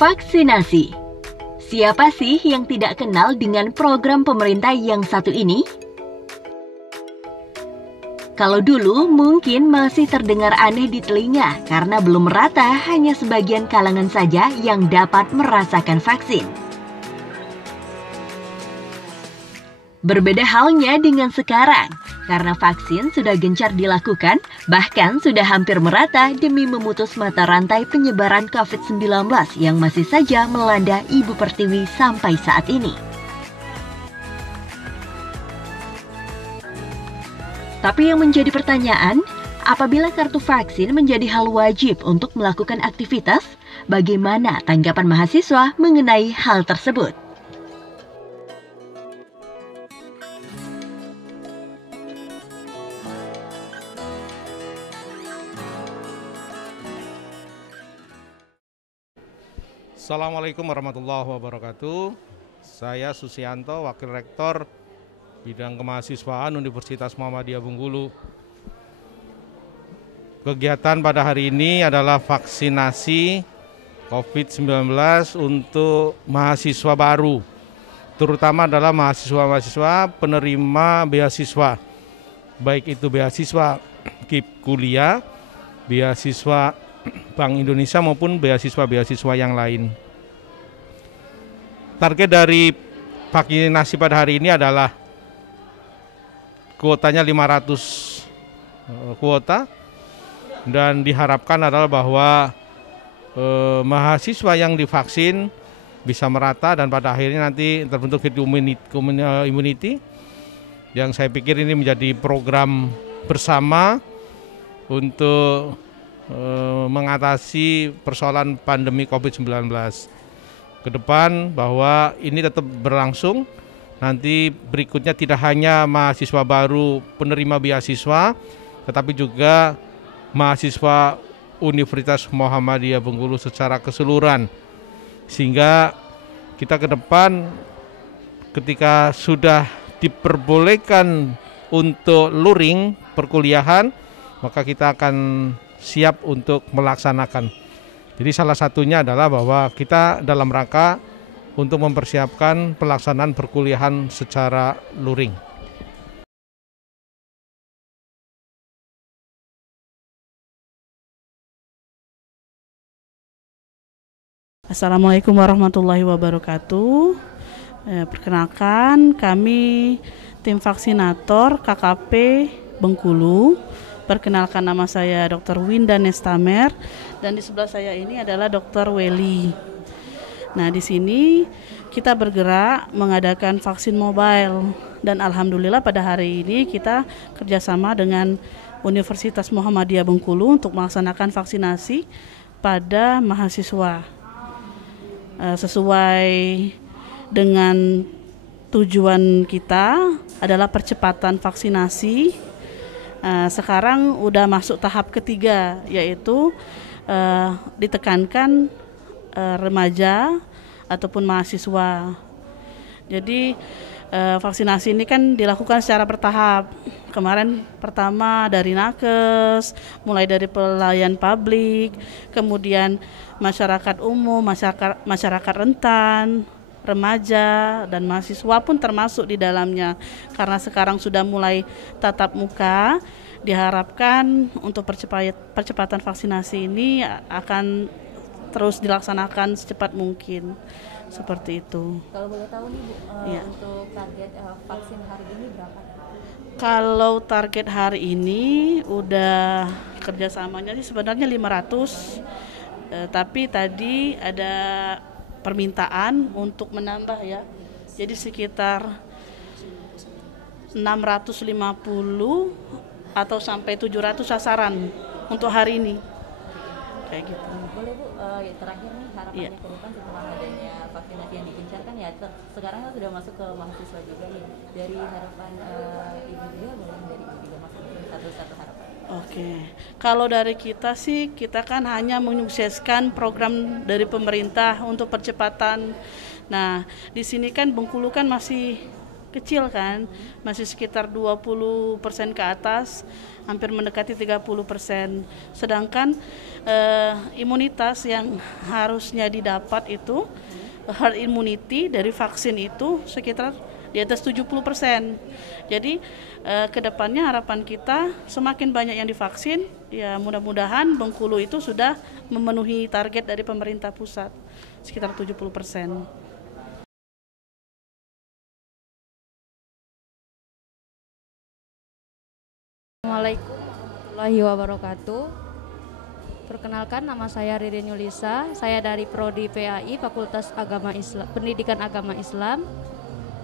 Vaksinasi. Siapa sih yang tidak kenal dengan program pemerintah yang satu ini? Kalau dulu mungkin masih terdengar aneh di telinga karena belum merata, hanya sebagian kalangan saja yang dapat merasakan vaksin. Berbeda halnya dengan sekarang, karena vaksin sudah gencar dilakukan, bahkan sudah hampir merata demi memutus mata rantai penyebaran COVID-19 yang masih saja melanda Ibu Pertiwi sampai saat ini. Tapi yang menjadi pertanyaan, apabila kartu vaksin menjadi hal wajib untuk melakukan aktivitas, bagaimana tanggapan mahasiswa mengenai hal tersebut? Assalamualaikum warahmatullahi wabarakatuh. Saya Susianto, Wakil Rektor Bidang Kemahasiswaan Universitas Muhammadiyah Bengkulu. Kegiatan pada hari ini adalah vaksinasi COVID-19 untuk mahasiswa baru, terutama adalah mahasiswa-mahasiswa penerima beasiswa, baik itu beasiswa KIP kuliah, beasiswa Bank Indonesia maupun beasiswa-beasiswa yang lain. Target dari vaksinasi pada hari ini adalah kuotanya 500 kuota, dan diharapkan adalah bahwa mahasiswa yang divaksin bisa merata dan pada akhirnya nanti terbentuk herd immunity yang saya pikir ini menjadi program bersama untuk mengatasi persoalan pandemi COVID-19 ke depan, bahwa ini tetap berlangsung. Nanti berikutnya tidak hanya mahasiswa baru penerima beasiswa, tetapi juga mahasiswa Universitas Muhammadiyah Bengkulu secara keseluruhan. Sehingga kita ke depan ketika sudah diperbolehkan untuk luring perkuliahan, maka kita akan siap untuk melaksanakan. Jadi salah satunya adalah bahwa kita dalam rangka untuk mempersiapkan pelaksanaan perkuliahan secara luring. Assalamualaikum warahmatullahi wabarakatuh. Perkenalkan, kami tim vaksinator KKP Bengkulu. Perkenalkan, nama saya Dr. Winda Nestamer dan di sebelah saya ini adalah Dr. Weli. Nah, di sini kita bergerak mengadakan vaksin mobile dan alhamdulillah pada hari ini kita kerjasama dengan Universitas Muhammadiyah Bengkulu untuk melaksanakan vaksinasi pada mahasiswa. Sesuai dengan tujuan kita adalah percepatan vaksinasi. Sekarang udah masuk tahap ketiga, yaitu ditekankan remaja ataupun mahasiswa. Jadi vaksinasi ini kan dilakukan secara bertahap. Kemarin pertama dari nakes, mulai dari pelayan publik, kemudian masyarakat umum, masyarakat rentan, remaja dan mahasiswa pun termasuk di dalamnya. Karena sekarang sudah mulai tatap muka, diharapkan untuk percepatan vaksinasi ini akan terus dilaksanakan secepat mungkin, seperti itu. Kalau boleh tahu nih Bu, untuk target vaksin hari ini berapa? Kalau target hari ini udah kerjasamanya sih sebenarnya 500, tapi tadi ada permintaan untuk menambah ya, jadi sekitar 650 atau sampai 700 sasaran untuk hari ini. Kayak gitu. Boleh Bu, terakhir nih harapannya ke depan setelah adanya vaksinasi yang digencarkan ya, sekarang kan sudah masuk ke mahasiswa juga nih. Dari harapan Ibu juga, boleh dari Ibu juga masuk satu harapan. Oke, kalau dari kita sih, kita kan hanya menyukseskan program dari pemerintah untuk percepatan. Nah, di sini kan Bengkulu kan masih kecil kan, masih sekitar 20% ke atas. hampir mendekati 30%. Sedangkan imunitas yang harusnya didapat itu, herd immunity dari vaksin itu sekitar di atas 70%. Jadi kedepannya harapan kita semakin banyak yang divaksin, ya mudah-mudahan Bengkulu itu sudah memenuhi target dari pemerintah pusat sekitar 70%. Assalamualaikum warahmatullahi wabarakatuh. Perkenalkan, nama saya Ririn Yulisa. Saya dari Prodi PAI Fakultas Agama Islam, Pendidikan Agama Islam.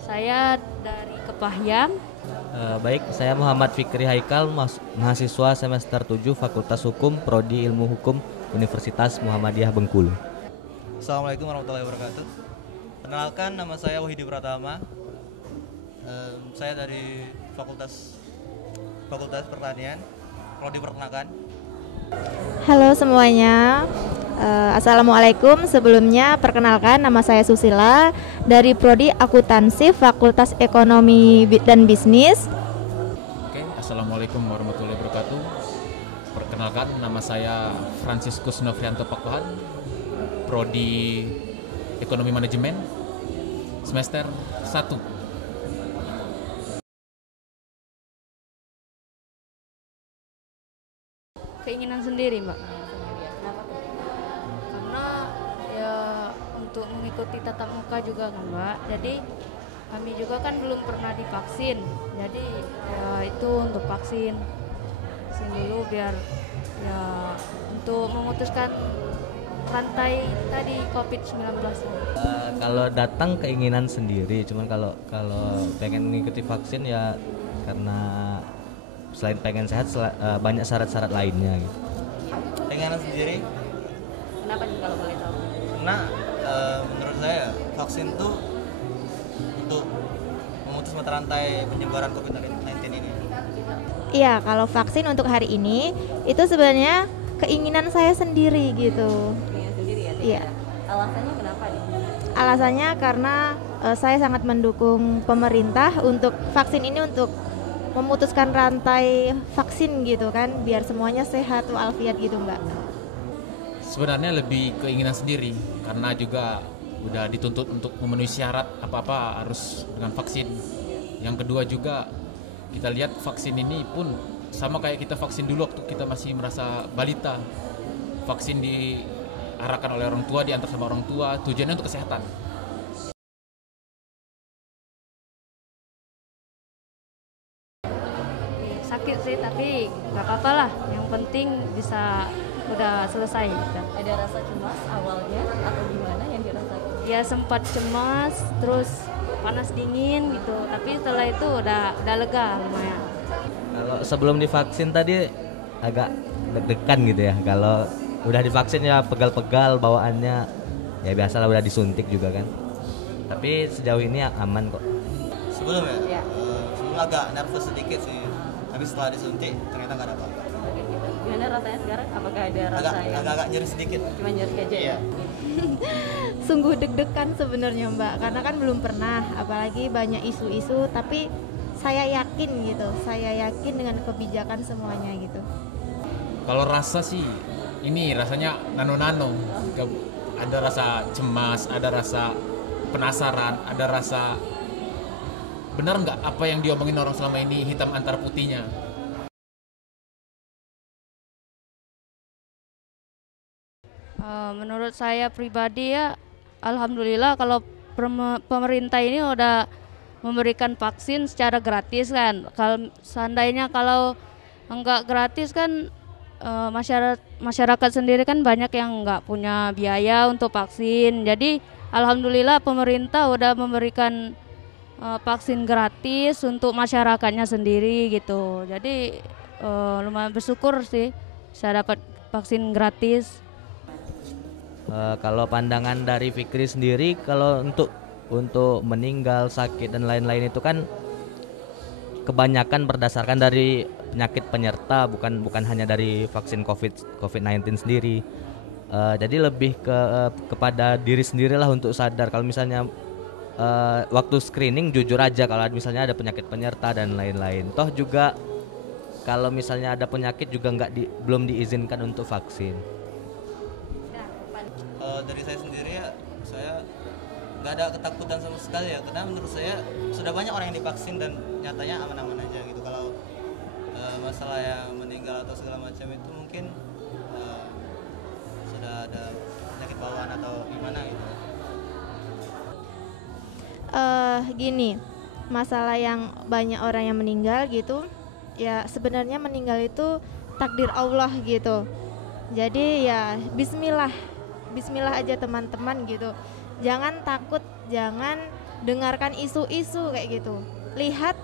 Saya dari Kepahyang. Baik, saya Muhammad Fikri Haikal, mahasiswa semester 7 Fakultas Hukum Prodi Ilmu Hukum Universitas Muhammadiyah Bengkulu. Assalamualaikum warahmatullahi wabarakatuh. Perkenalkan, nama saya Wahidi Pratama. Saya dari Fakultas Pertanian, Prodi Peternakan. Halo semuanya, Assalamualaikum. Sebelumnya perkenalkan, nama saya Susila dari Prodi Akuntansi Fakultas Ekonomi dan Bisnis. Oke, Assalamualaikum warahmatullahi wabarakatuh. Perkenalkan, nama saya Franciscus Novrianto Pakuhan, Prodi Ekonomi Manajemen, semester 1. Keinginan sendiri, Mbak. Karena ya untuk mengikuti tatap muka juga kan, Mbak. Jadi kami juga kan belum pernah divaksin. Jadi ya itu untuk vaksin dulu biar ya untuk memutuskan rantai tadi COVID-19. Kalau datang keinginan sendiri, cuman kalau pengen mengikuti vaksin ya karena selain pengen sehat banyak syarat-syarat lainnya gitu. Keinginan sendiri. Kenapa nih kalau boleh tahu? Karena menurut saya vaksin itu untuk memutus mata rantai penyebaran COVID-19 ini. Iya, kalau vaksin untuk hari ini itu sebenarnya keinginan saya sendiri gitu. Keinginan sendiri ya? Iya. Alasannya kenapa nih? Alasannya karena saya sangat mendukung pemerintah untuk vaksin ini untuk memutuskan rantai vaksin gitu kan, biar semuanya sehat walafiat gitu, Mbak. Sebenarnya lebih keinginan sendiri karena juga udah dituntut untuk memenuhi syarat apa-apa harus dengan vaksin. Yang kedua juga kita lihat vaksin ini pun sama kayak kita vaksin dulu waktu kita masih merasa balita. Vaksin diarahkan oleh orang tua, diantar sama orang tua, tujuannya untuk kesehatan. Sakit sih, tapi nggak apa-apa lah. Yang penting bisa udah selesai. Ada rasa cemas awalnya atau gimana yang dirasakan? Ya sempat cemas, terus panas dingin gitu. Tapi setelah itu udah lega lumayan. Kalau sebelum divaksin tadi agak deg-degan gitu ya. Kalau udah divaksin ya pegal-pegal bawaannya. Ya biasalah, udah disuntik juga kan. Tapi sejauh ini aman kok. Sebelum agak nervous sedikit sih. Tapi setelah disuntik ternyata nggak ada apa-apa. Gimana rasanya sekarang? Apakah ada rasa yang agak nyeri sedikit. cuma nyeri aja ya? Sungguh deg-degan sebenarnya, Mbak, karena kan belum pernah, apalagi banyak isu-isu, tapi saya yakin gitu, saya yakin dengan kebijakan semuanya gitu. Kalau rasa sih ini rasanya nano-nano. Ada rasa cemas, ada rasa penasaran, ada rasa benar nggak apa yang diomongin orang selama ini hitam antara putihnya. Menurut saya pribadi ya, alhamdulillah kalau pemerintah ini udah memberikan vaksin secara gratis kan. Kalau seandainya kalau enggak gratis kan masyarakat sendiri kan banyak yang enggak punya biaya untuk vaksin. Jadi alhamdulillah pemerintah udah memberikan vaksin gratis untuk masyarakatnya sendiri gitu. Jadi lumayan bersyukur sih saya dapat vaksin gratis. Kalau pandangan dari Fikri sendiri, kalau untuk meninggal, sakit dan lain-lain itu kan kebanyakan berdasarkan dari penyakit penyerta, bukan hanya dari vaksin COVID-19 sendiri. Jadi lebih kepada diri sendirilah untuk sadar kalau misalnya waktu screening jujur aja kalau misalnya ada penyakit penyerta dan lain-lain. Toh juga kalau misalnya ada penyakit juga belum diizinkan untuk vaksin. Dari saya sendiri ya, saya nggak ada ketakutan sama sekali ya, karena menurut saya sudah banyak orang yang divaksin dan nyatanya aman-aman aja gitu. Kalau masalah yang meninggal atau segala macam itu mungkin sudah ada penyakit bawaan atau gimana gitu. Gini, masalah yang banyak orang yang meninggal gitu, ya sebenarnya meninggal itu takdir Allah gitu. Jadi ya Bismillah aja teman-teman gitu. Jangan takut, jangan dengarkan isu-isu kayak gitu. Lihat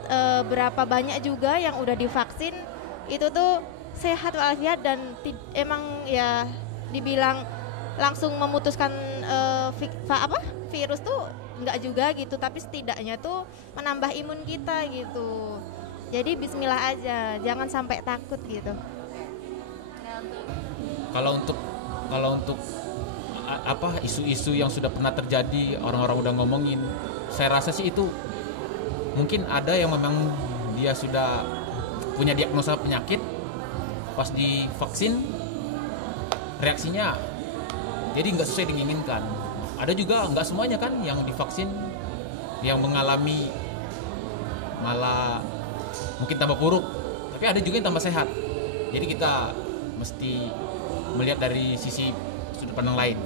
berapa banyak juga yang udah divaksin itu tuh sehat walafiat dan emang ya dibilang langsung memutuskan virus tuh enggak juga gitu, tapi setidaknya tuh menambah imun kita gitu. Jadi Bismillah aja, jangan sampai takut gitu. Kalau untuk isu-isu yang sudah pernah terjadi, orang-orang udah ngomongin, saya rasa sih itu mungkin ada yang memang dia sudah punya diagnosa penyakit, pas divaksin reaksinya jadi nggak sesuai diinginkan. Ada juga nggak semuanya kan yang divaksin yang mengalami malah mungkin tambah buruk, tapi ada juga yang tambah sehat. Jadi kita mesti melihat dari sisi sudut pandang lain.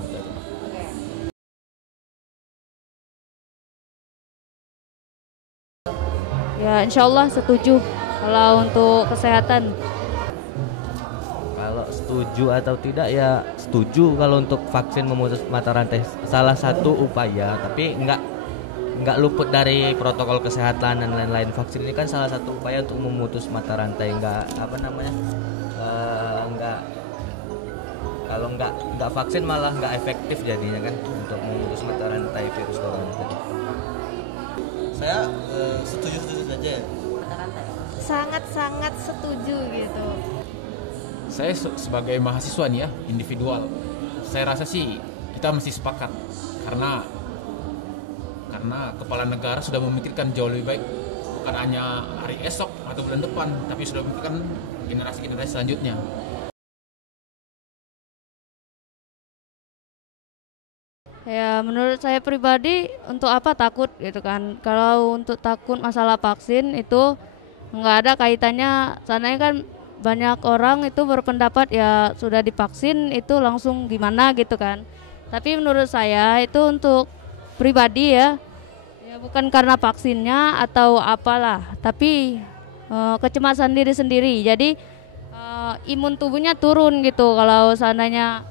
Ya insya Allah setuju kalau untuk kesehatan. Kalau setuju atau tidak ya setuju kalau untuk vaksin memutus mata rantai, salah satu upaya, tapi nggak luput dari protokol kesehatan dan lain-lain. Vaksin ini kan salah satu upaya untuk memutus mata rantai, kalau nggak vaksin malah nggak efektif jadinya kan untuk memutus mata rantai virus corona tadi. Saya setuju saja ya. Sangat setuju gitu. Saya sebagai mahasiswa nih ya, individual, saya rasa sih kita mesti sepakat karena kepala negara sudah memikirkan jauh lebih baik, bukan hanya hari esok atau bulan depan, tapi sudah memikirkan generasi-generasi selanjutnya. Ya menurut saya pribadi untuk apa takut gitu kan. Kalau untuk takut masalah vaksin itu nggak ada kaitannya. Soalnya kan banyak orang itu berpendapat ya sudah divaksin itu langsung gimana gitu kan. Tapi menurut saya itu untuk pribadi ya bukan karena vaksinnya atau apalah, tapi kecemasan diri sendiri. Jadi imun tubuhnya turun gitu kalau seandainya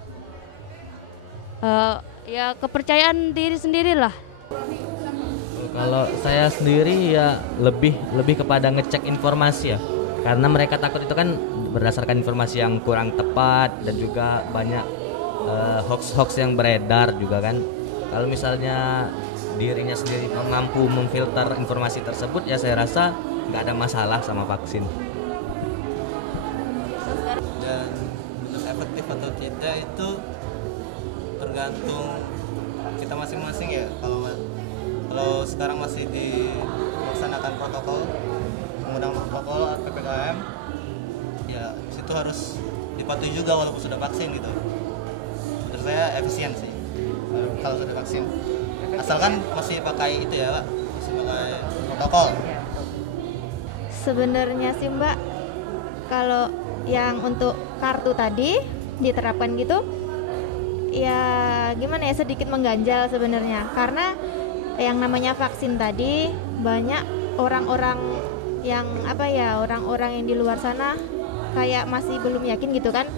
ya kepercayaan diri sendirilah. Kalau saya sendiri ya lebih kepada ngecek informasi ya, karena mereka takut itu kan berdasarkan informasi yang kurang tepat dan juga banyak hoax yang beredar juga kan. Kalau misalnya dirinya sendiri mampu memfilter informasi tersebut ya saya rasa nggak ada masalah sama vaksin. Dan untuk efektif atau tidak itu tergantung kita masing-masing ya. Kalau sekarang masih dilaksanakan menggunakan protokol PPKM, ya situ harus dipatuhi juga walaupun sudah vaksin gitu. Menurut saya efisien sih kalau sudah vaksin, asalkan masih pakai itu ya Pak, masih pakai protokol. Sebenarnya sih Mbak, kalau yang untuk kartu tadi diterapkan gitu ya gimana ya, sedikit mengganjal sebenarnya, karena yang namanya vaksin tadi banyak orang-orang yang orang-orang yang di luar sana kayak masih belum yakin gitu kan.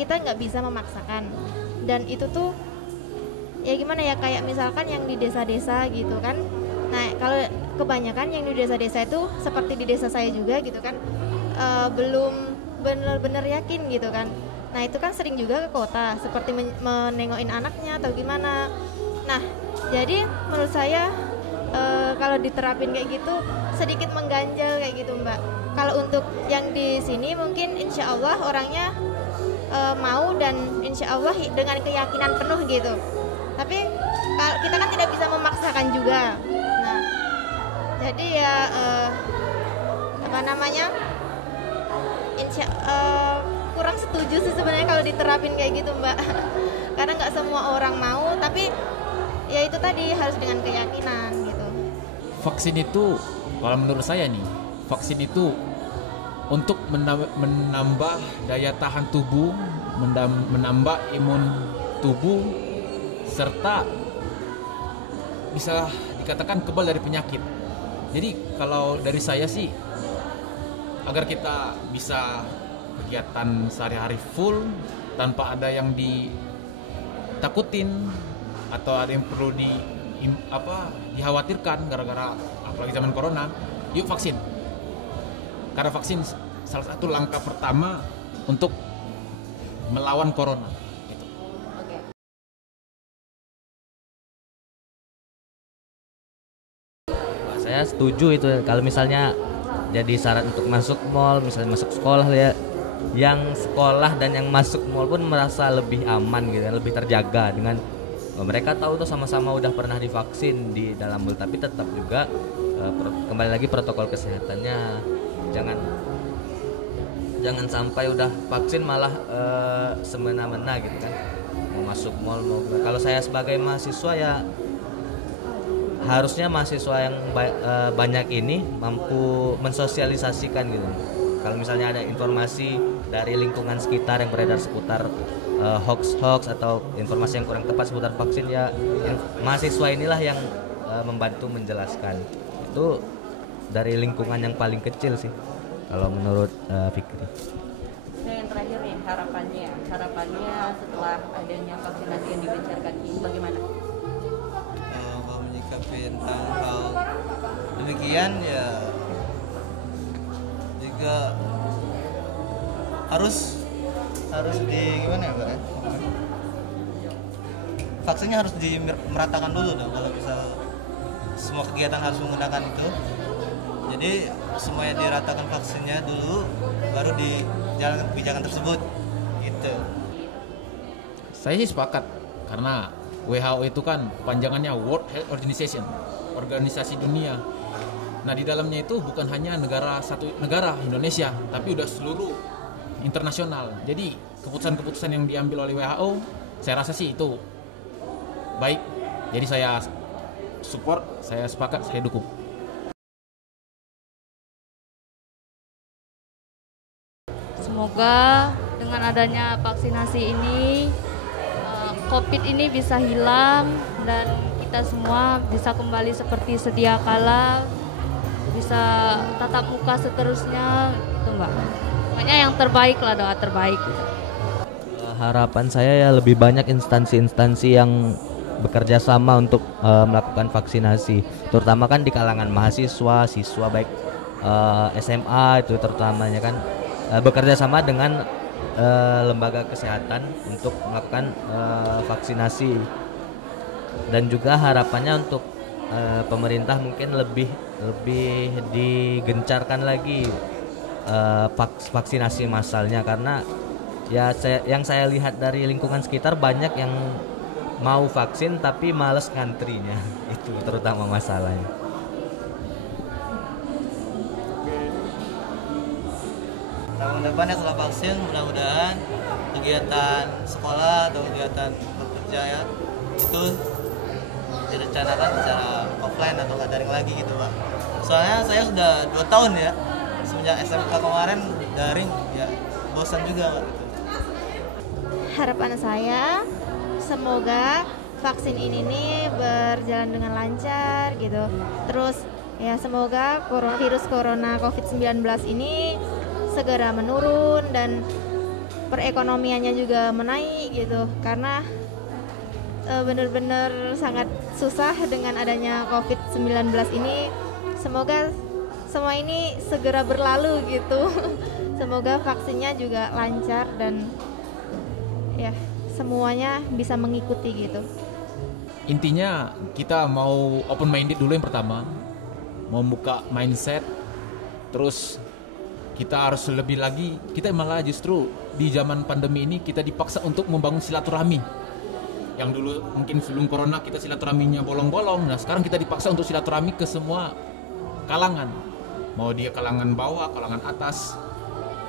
Kita nggak bisa memaksakan, dan itu tuh ya gimana ya, kayak misalkan yang di desa-desa gitu kan. Nah kalau kebanyakan yang di desa-desa itu seperti di desa saya juga gitu kan, belum benar-benar yakin gitu kan. Nah itu kan sering juga ke kota seperti menengokin anaknya atau gimana. Nah jadi menurut saya kalau diterapin kayak gitu sedikit mengganjal kayak gitu Mbak. Kalau untuk yang di sini mungkin insya Allah orangnya mau dan insya Allah dengan keyakinan penuh gitu. Tapi kalau kita kan tidak bisa memaksakan juga. Nah jadi ya kurang setuju sih sebenarnya kalau diterapin kayak gitu, Mbak. Karena nggak semua orang mau, tapi ya itu tadi harus dengan keyakinan gitu. Vaksin itu, kalau menurut saya nih, vaksin itu untuk menambah daya tahan tubuh, menambah imun tubuh, serta bisa dikatakan kebal dari penyakit. Jadi kalau dari saya sih, agar kita bisa kegiatan sehari-hari full tanpa ada yang ditakutin atau ada yang perlu dikhawatirkan gara-gara apalagi zaman corona, yuk vaksin. Karena vaksin salah satu langkah pertama untuk melawan corona. Gitu. Saya setuju itu, kalau misalnya jadi syarat untuk masuk mall, misalnya masuk sekolah ya, yang sekolah dan yang masuk mall pun merasa lebih aman gitu, lebih terjaga dengan mereka tahu tuh sama-sama udah pernah divaksin di dalam mall, tapi tetap juga kembali lagi protokol kesehatannya, jangan sampai udah vaksin malah semena-mena gitu kan, mau masuk mall mau. Kalau saya sebagai mahasiswa ya harusnya mahasiswa yang banyak ini mampu mensosialisasikan gitu. Kalau misalnya ada informasi dari lingkungan sekitar yang beredar seputar hoax atau informasi yang kurang tepat seputar vaksin, ya mahasiswa inilah yang membantu menjelaskan. Itu dari lingkungan yang paling kecil sih kalau menurut Fikri. Nah, yang terakhir nih, harapannya setelah adanya vaksinasi yang digencarkan ini bagaimana? Tentang hal demikian ya juga harus di gimana ya, Pak ya? Vaksinnya harus dimeratakan dulu dong, kalau misal semua kegiatan harus menggunakan itu. Jadi semuanya diratakan vaksinnya dulu, baru dijalankan kebijakan tersebut gitu. Saya sih sepakat, karena WHO itu kan panjangannya World Health Organization, organisasi dunia. Nah, di dalamnya itu bukan hanya satu negara Indonesia, tapi udah seluruh internasional. Jadi keputusan-keputusan yang diambil oleh WHO, saya rasa sih itu baik. Jadi saya support, saya sepakat, saya dukung. Semoga dengan adanya vaksinasi ini COVID ini bisa hilang dan kita semua bisa kembali seperti sedia kala, bisa tatap muka seterusnya, itu Mbak. Makanya yang terbaik lah, doa terbaik. Harapan saya ya lebih banyak instansi-instansi yang bekerja sama untuk melakukan vaksinasi, terutama kan di kalangan mahasiswa, siswa baik SMA itu terutamanya kan bekerja sama dengan lembaga kesehatan untuk melakukan vaksinasi. Dan juga harapannya untuk pemerintah mungkin lebih digencarkan lagi vaksinasi massalnya, karena ya yang saya lihat dari lingkungan sekitar banyak yang mau vaksin tapi males ngantrinya. Itu terutama masalahnya. Tahun depannya setelah vaksin, mudah-mudahan kegiatan sekolah atau kegiatan bekerja ya itu direncanakan secara offline atau nggak daring lagi gitu, Pak. Soalnya saya sudah 2 tahun ya semenjak SMK kemarin daring, ya bosan juga, Pak. Harapan saya semoga vaksin ini nih berjalan dengan lancar gitu. Terus ya semoga virus corona COVID-19 ini segera menurun dan perekonomiannya juga menaik gitu, karena benar-benar sangat susah dengan adanya COVID-19 ini. Semoga semua ini segera berlalu gitu. Semoga vaksinnya juga lancar dan ya semuanya bisa mengikuti gitu. Intinya kita mau open minded dulu yang pertama, mau buka mindset, terus kita harus lebih lagi, kita malah justru di zaman pandemi ini kita dipaksa untuk membangun silaturahmi. Yang dulu mungkin sebelum corona kita silaturahminya bolong-bolong, nah sekarang kita dipaksa untuk silaturahmi ke semua kalangan. Mau dia kalangan bawah, kalangan atas.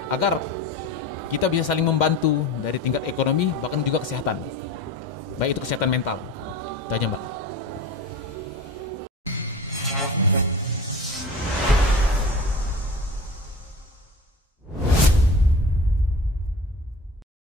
agar kita bisa saling membantu dari tingkat ekonomi bahkan juga kesehatan, baik itu kesehatan mental. Itu aja Mbak.